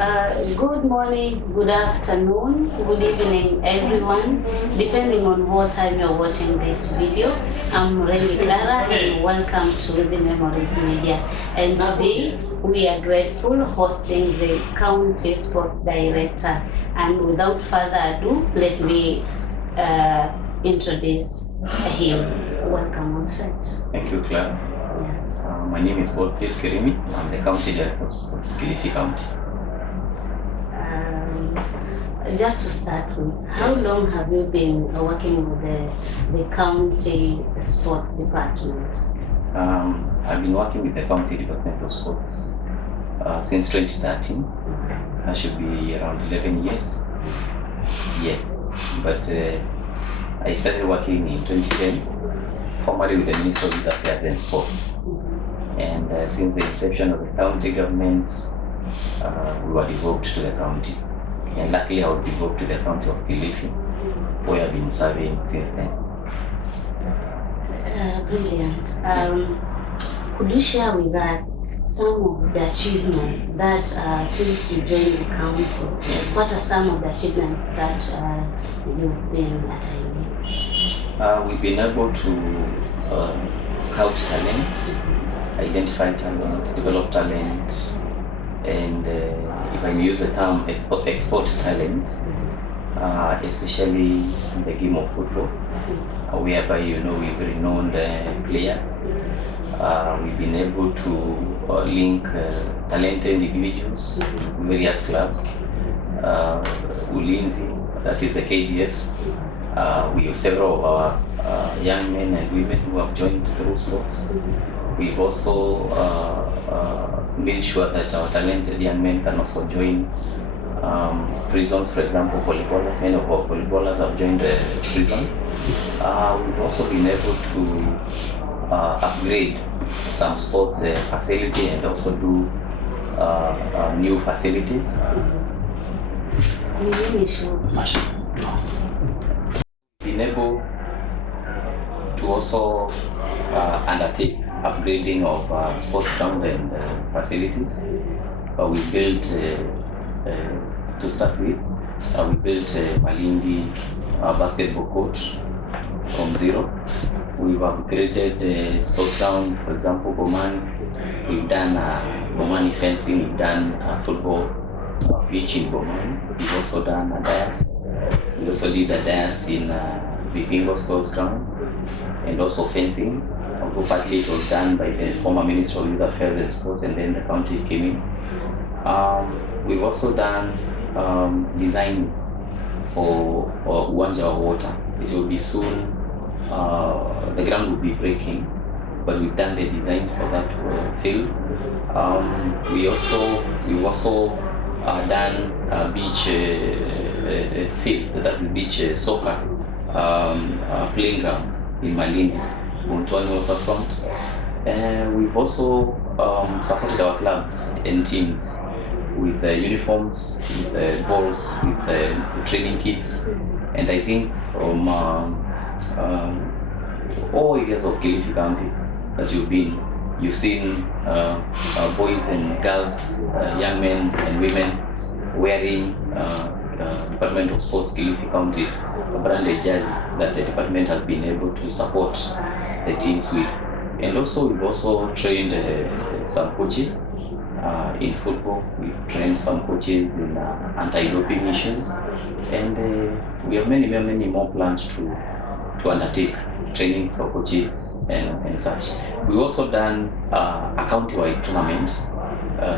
Good morning, good afternoon, good evening, everyone, depending on what time you're watching this video. I'm Renny Clara and welcome to the Memories Media. And today we are grateful hosting the County Sports Director. And without further ado, let me introduce him. Welcome on set. Thank you, Clara. Yes. My name is Hatujamuekelea. I'm the County Director of Kilifi County. Just to start with, how long have you been working with the county sports department? I've been working with the County Departmental Sports since 2013. That should be around 11 years. Yes, but I started working in 2010, formerly with the Ministry of Youth Affairs and Sports. And since the inception of the county governments, we were devolved to the county. And luckily I was devolved to the county of Kilifi, where I've been serving since then. Brilliant. Could you share with us some of the achievements that since you joined the county, Yes. what are some of the achievements that you've been attaining? We've been able to scout talent, identify talent, develop talent, and if I may use the term, export talent, especially in the game of football, whereby we've renowned players. We've been able to link talented individuals to various clubs. Ulinzi, that is the KDF. We have several of our young men and women who have joined through sports. We've also made sure that our talented young men can also join prisons, for example, volleyballers. Many of our volleyballers have joined the prison. We've also been able to upgrade some sports facility and also do new facilities. Been able to also undertake upgrading of sports ground and facilities. We built, to start with, we built Malindi basketball court from zero. We've upgraded the sports ground, for example, Bomani. We've done Bomani fencing, we've done football pitch in Bomani. We've also done a dance. We also did a dance in Vipingo sports ground and also fencing. Although partly it was done by the former Minister of Youth Affairs and Sports, and then the county came in. We've also done design for Uwanja wa Water. It will be soon, the ground will be breaking, but we've done the design for that field. We've also done beach fields, that is beach soccer playing grounds in Malindi, Montwani waterfront. We've also supported our clubs and teams with the uniforms, with the balls, with the training kits, and I think from all areas of Kilifi County that you've seen boys and girls, young men and women wearing Departmental Sports Kilifi County branded jersey that the department has been able to support the teams with. And also we've also trained some coaches in football. We've trained some coaches in anti-doping issues, and we have many more plans to undertake trainings for coaches and such. We've also done a county-wide tournament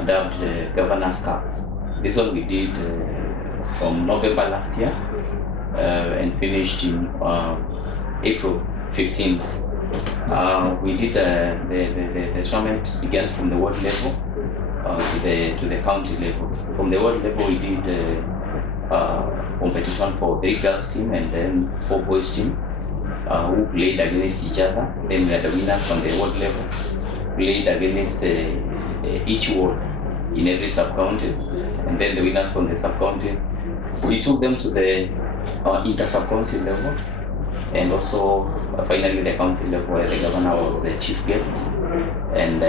dubbed the Governor's Cup. This one we did from November last year and finished in April 15. We did the tournament began from the world level to the county level. From the world level, we did competition for 3 girls team and then 4 boys team who played against each other. Then we had the winners from the world level, played against each ward in every sub-county, and then the winners from the sub-county, we took them to the inter-sub-county level, and also finally the county level where the governor was the chief guest, and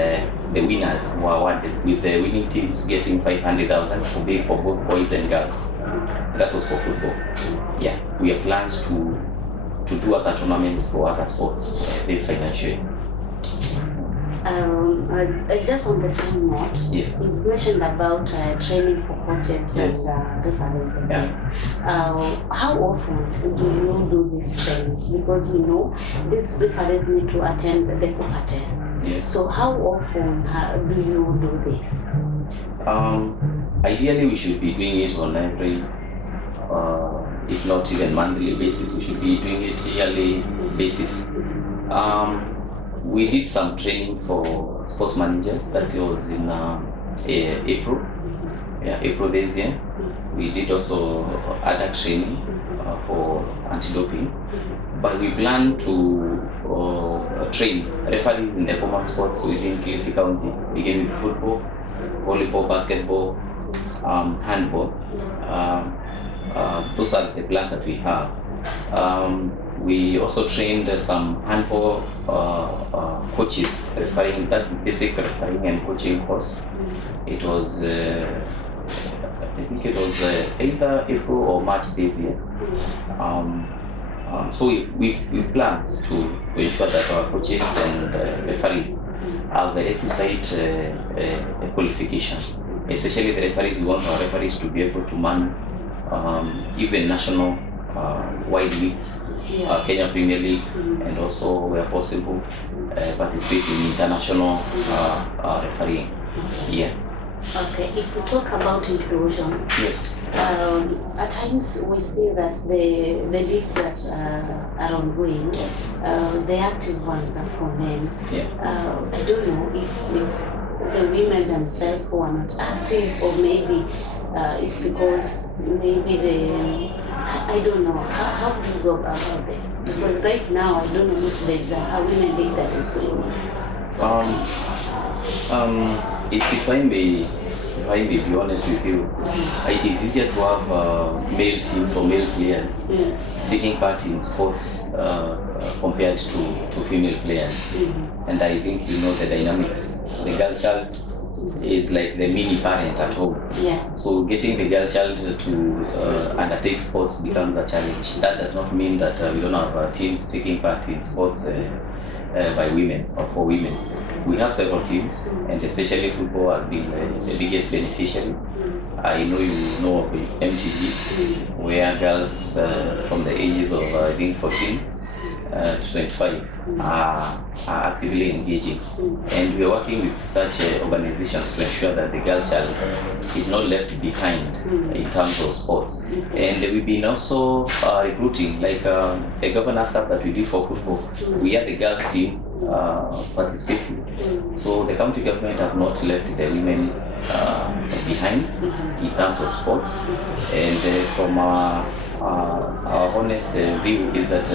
the winners were awarded, with the winning teams getting 500,000 for both boys and girls. That was for football. Yeah, we have plans to do other tournaments for other sports this financial year. Just on the same note, Yes. you mentioned about training for coaches Yes. and referees and Yeah. things. How often do you do this training? Because we know these referees need to attend the COPA test. Yes. So how often do you do this? Ideally, we should be doing it on every, if not even monthly basis. We should be doing it yearly basis. We did some training for sports managers. That was in April. Yeah, April this year. We did also other training for anti-doping. But we plan to train referees in the common sports within Kilifi County, beginning with football, volleyball, basketball, handball. Those are the plans that we have. We also trained some handball coaches, referring. That's basic referring and coaching course. It was, I think it was either April or March this year. So we plans to ensure that our coaches and referees have the requisite qualification. Especially the referees, we want our referees to be able to man even national wide leagues, Kenya Premier League, and also where possible participate in international refereeing. Yeah. Okay, if we talk about inclusion, Yes. At times we see that the leagues that are ongoing, the active ones are for men. Yeah. I don't know if it's the women themselves who are not active, or maybe it's because maybe I don't know. How do you go about this? Because right now I don't know if there's a women league that is going on. If I may be honest with you, it is easier to have male teams or male players taking part in sports compared to female players. And I think you know the dynamics. The girl child is like the mini parent at home. Yeah. So getting the girl child to undertake sports becomes a challenge. That does not mean that we don't have teams taking part in sports by women or for women. We have several teams, and especially football has been the biggest beneficiary. I know you know of MTG, where girls from the ages of I think 14 to 25 are actively engaging, and we are working with such organizations to ensure that the girl child is not left behind in terms of sports. And we've been also recruiting, like the governor staff that we do for football. We are the girls team participating. So the county government has not left the women behind in terms of sports. And from our honest view is that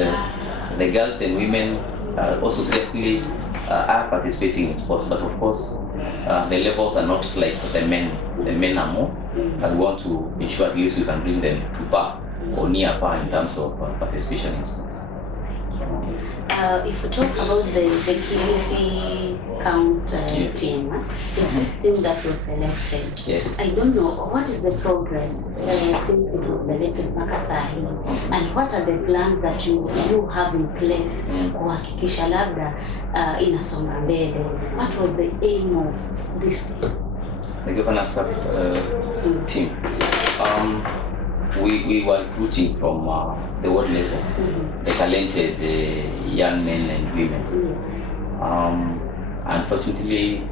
the girls and women also safely are participating in sports, but of course the levels are not like the men. The men are more, and we want to ensure at least we can bring them to par or near par in terms of participation in sports. If we talk about the Kilifi Count team, the team that was selected, Yes. I don't know what is the progress since it was selected mpaka saa hii, and what are the plans that you have in place kuhakikisha labda inasonga mbele. What was the aim of this team? The governor staff team. We were recruiting from the world level, the talented young men and women. Yes. Unfortunately,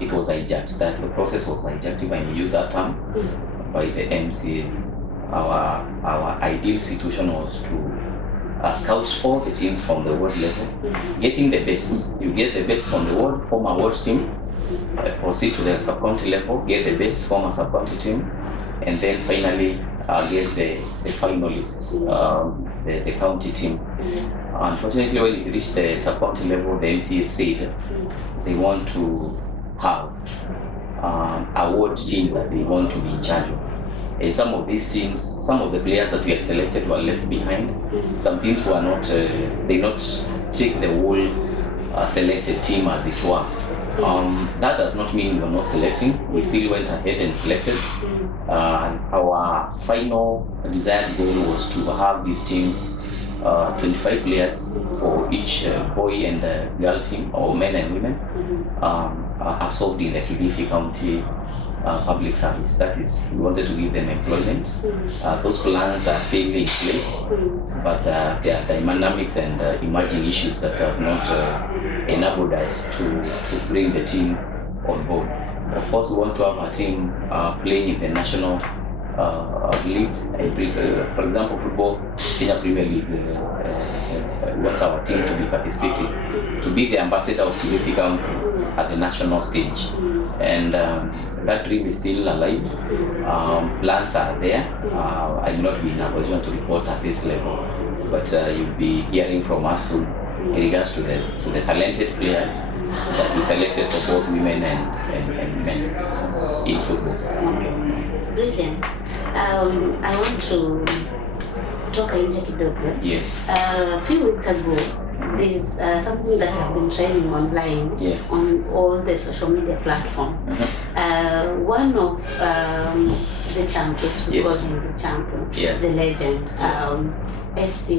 it was hijacked. That the process was hijacked, if I may use that term, by the MCAs. Our ideal situation was to scout for the teams from the world level, getting the best. You get the best from the world, form a world team, proceed to the sub-county level, get the best, form a sub-county team, and then finally get the finalists, the county team. Yes. Unfortunately, when it reached the sub-county level, the MCA said they want to have a ward team that they want to be in charge of. And some of these teams, some of the players that we had selected were left behind. Some teams were not, they not take the whole selected team as it were. That does not mean we're not selecting. We still went ahead and selected. Our final desired goal was to have these teams, 25 players for each boy and girl team, or men and women, absorbed in the Kilifi County public service. That is, we wanted to give them employment. Those plans are still in place, but there are dynamics and emerging issues that have not enabled us to bring the team on board. Of course, we want to have a team playing in the national leagues. For example, football, Kenya Premier League, we want our team to be participating, to be the ambassador of Kilifi County at the national stage. And that dream is still alive. Plans are there. I will not be in a position to report at this level, but you'll be hearing from us soon in regards to the talented players that we selected for both women and men in football. Brilliant. I want to talk a little kidogo. Yes. A few weeks ago, there's something that I've been training online, yes, on all the social media platforms. One of the champions, we yes, call him the champion, yes, the legend, SC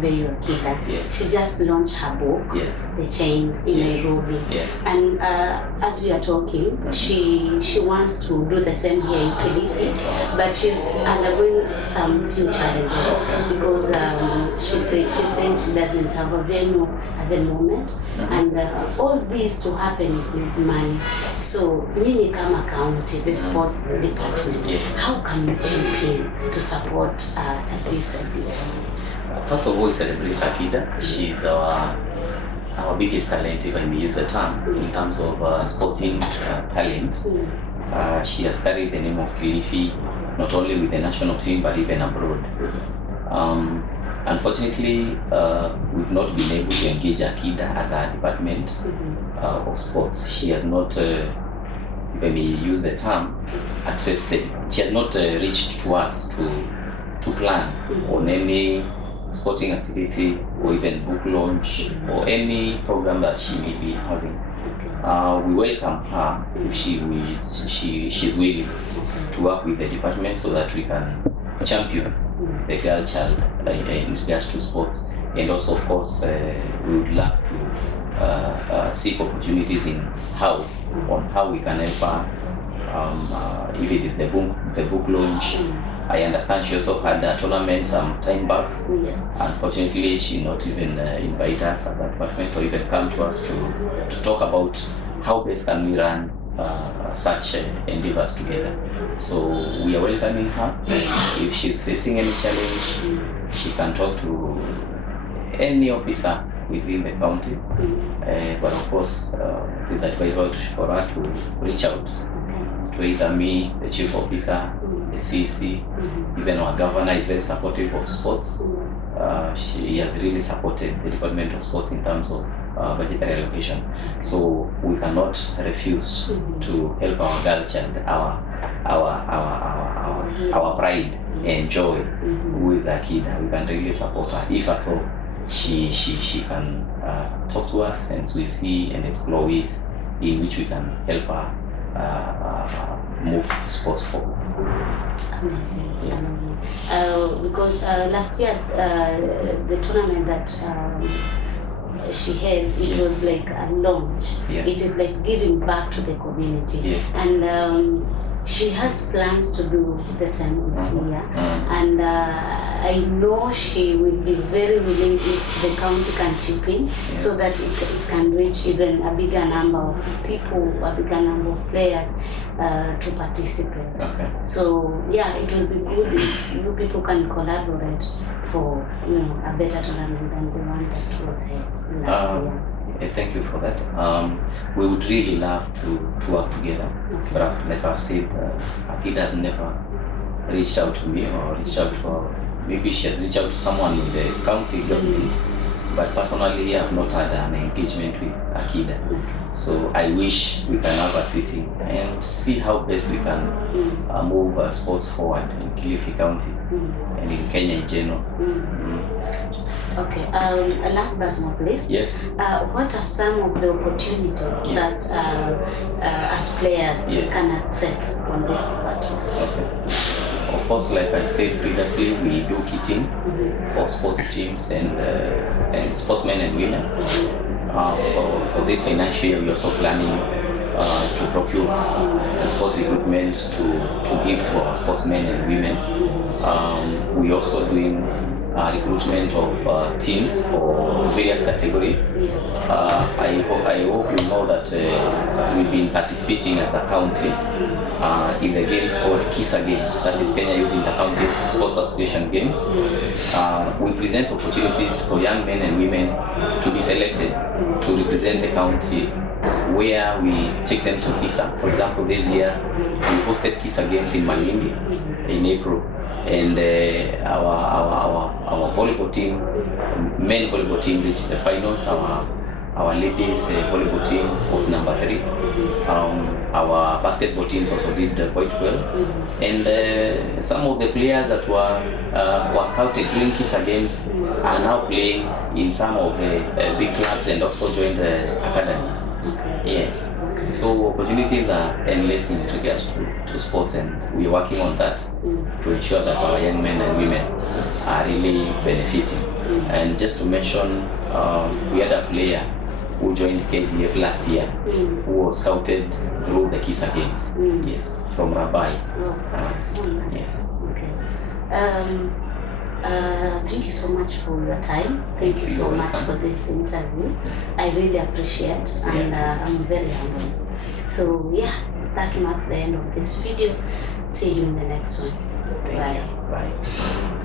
Hatujamuekelea. Yes. She just launched her book, yes, The Chain, in Nairobi. Yes. And as we are talking, she wants to do the same here in Kilifi, but she's undergoing some few challenges because she's saying she doesn't have a venue at the moment, and all this to happen with money. So, Nini kama county, the sports department, yes, how can you chip in to support this idea? First of all, we celebrate Akida. She's our biggest talent, if I may use the term, in terms of sporting talent. She has carried the name of Kilifi not only with the national team but even abroad. Unfortunately, we've not been able to engage Akida as a department of sports. She has not, if I may use the term, she has not reached to us to plan on any sporting activity or even book launch or any program that she may be having. We welcome her if she's willing to work with the department so that we can champion the girl child in regards to sports. And also, of course, we would love to seek opportunities on how we can help her. If it is the book launch. I understand she also had a tournament some time back. Yes. Unfortunately, she not even invite us as a department or even come to us to talk about how best can we run such endeavors together. So we are welcoming her. If she's facing any challenge, she can talk to any officer within the county. But of course, it's advisable for her to reach out to either me, the chief officer, the CEC, even our governor is very supportive of sports. She has really supported the Department of Sports in terms of budgetary allocation. So we cannot refuse to help our girl child, our pride and joy with Akida. We can really support her if at all she can talk to us and we see and explore ways in which we can help her move sports forward. Amazing. Because last year the tournament that she had, it was like a launch. Yeah. It is like giving back to the community. Yes. And she has plans to do the same this year. And I know she will be very willing if the county can chip in, so that it can reach even a bigger number of people, a bigger number of players to participate. Okay. So yeah, it will be good if you people can collaborate for a better tournament than the one that was held last year. Thank you for that. We would really love to work together. But like I've said, Akida has never reached out to me or reached out to her. Maybe she has reached out to someone in the county government but personally I've not had an engagement with Akida. So I wish we can have a sitting and see how best we can move sports forward in Kilifi County and in Kenya in general. Okay, last but not least, Yes. What are some of the opportunities that as players can access from this department? Okay. Of course, like I said previously, we do kitting for sports teams and sportsmen and women. For this financial year, we're also planning to procure sports equipment to give to our sportsmen and women. We're also doing recruitment of teams for various categories. I hope you know that we've been participating as a county in the games called KISA Games, that is Kenya Youth Inter-County Sports Association Games. We present opportunities for young men and women to be selected to represent the county, where we take them to KISA. For example, this year we hosted KISA Games in Malindi in April, and our volleyball team, men volleyball team, reached the finals. Our ladies volleyball team was number 3. Our basketball teams also did quite well, and some of the players that were scouted during KISA Games are now playing in some of the big clubs and also joined the academies. Yes. So opportunities are endless in regards to sports, and we're working on that to ensure that our young men and women are really benefiting. And just to mention, we had a player who joined KDF last year, who was scouted through the KISA Games. Yes, from Rabai. Yes. Okay. Thank you so much for your time. Thank you so much for this interview. I really appreciate, and I'm very humble. So yeah, that marks the end of this video. See you in the next one. Bye. Bye.